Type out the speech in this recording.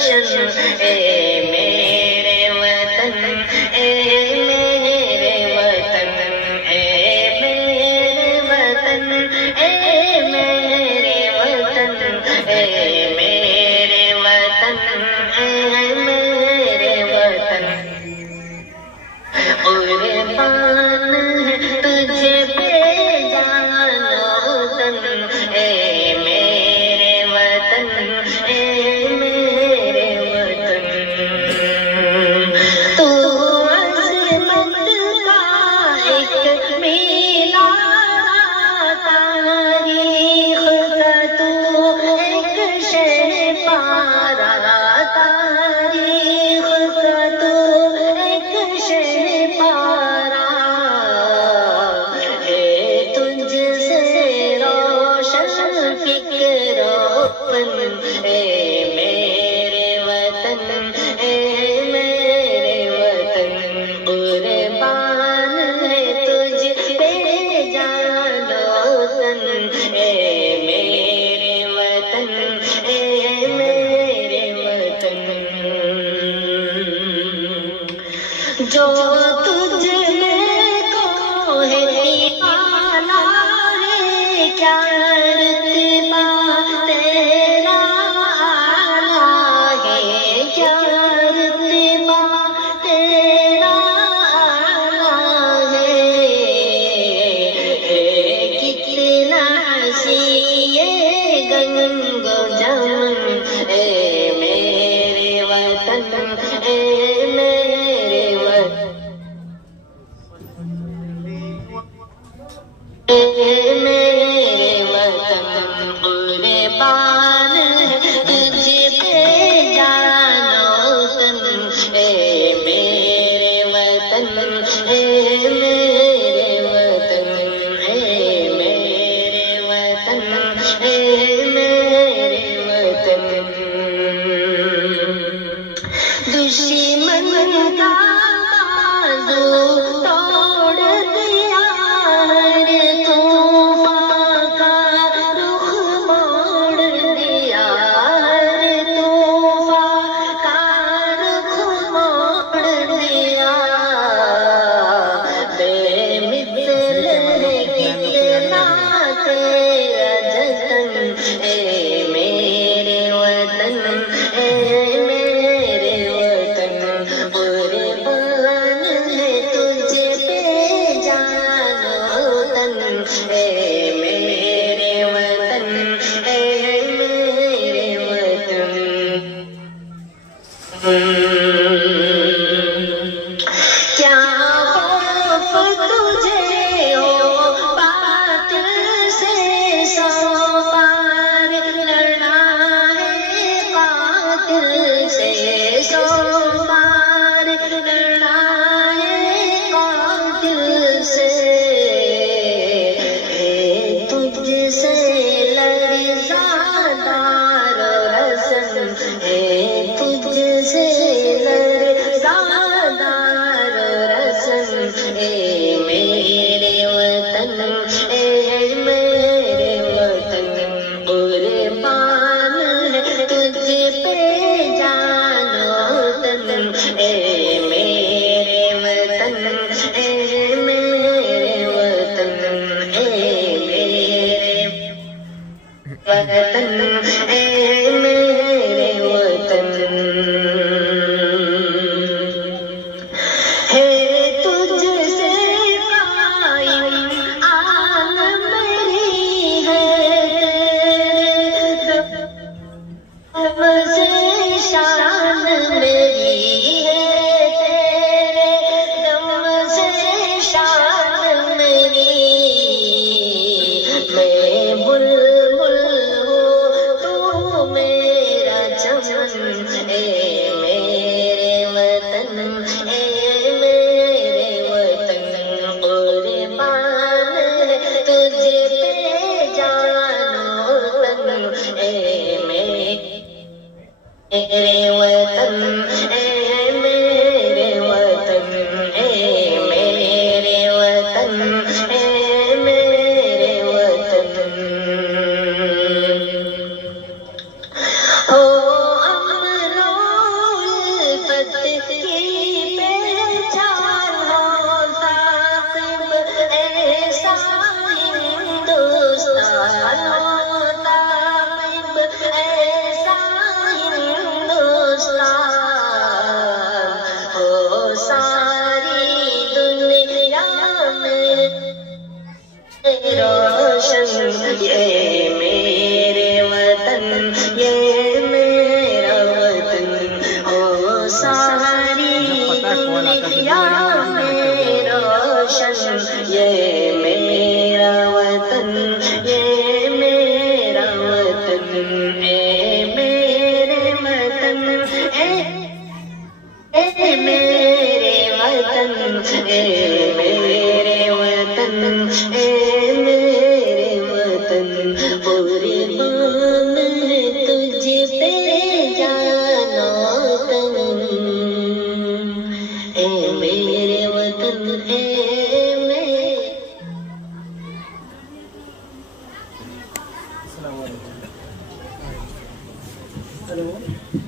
रोशन ए मेरे वतन ए मेरे वतन ए मेरे वतन ए मेरे वतन ए मेरे वतन ए मेरे वतन कुर्बान है तुझे पे जानोतन ए मेरे वतन ए मेरे वतन तू अज़मत का एक मीनार तारीख़ का तू एक शहपारा तारीख़ का तू एक शहपारा है तुझसे रोशन फिक्रोपन ए मेरे वतन ए मेरे वतन कुर्बान है तुझ पे जानोतन ए मेरे वतन ए मेरे वतन जो तुझ में को है दीवाना है क्या रुतबा तेरा आला है क्या रुतबा तेरा आला है कितना हसी ये गंगो जमन ए मेरे वतन ए मेरे वतन ए मेरे वतन कुर्बान है तुझ पे जानोतन ए मेरे वतन ए मेरे वतन ए मेरे वतन ए मेरे वतन दुश्मन का बाजू तोड़ दिया रे तूफान का रुख मोड़ दिया रे तूफान का रुख मोड़ दिया बेमिसल है कितना तेरा जतन ए मेरे वतन ए मेरे वतन कुर्बान है तुझे पे जानोतन ए मेरे वतन ए मेरे वतन क्या खौफ तुझे हो बातिल से सौ पार लड़ना है कातिल से सौ पार लड़ना है कातिल से तुझसे लड़ ज़ादार रसन तुझसे लड़ ज़ादार रसन ए मेरे वतन ए मेरे वतन कुर्बान है तुझ पे जानोतन ए मेरे वतन ए मेरे वतन ए मेरे वतन ए मेरे वतन है तुझसे कायम आलम मेरी है दम से शान मेरी है तेरे दम से शान मेरी मैं बुलबुल हूँ तू मेरा चमन ए मेरे वतन ए मेरे वतन कुर्बान है तुझे पे जानोतन ए मेरे वतन ए मेरे वतन ए मेरे वतन ए मेरे वतन हो अमनो ये मेरे वतन, ये मेरा वतन, ओ सारी दुनिया में रोशन, ये मेरा वतन, ये मेरा वतन, ए मेरे वतन, ए मेरे वतन, ए मेरे वतन, ए मेरे वतन, कुर्बान तुझ पे जानो तन, ए मेरे वतन, ए मेरे। हेलो।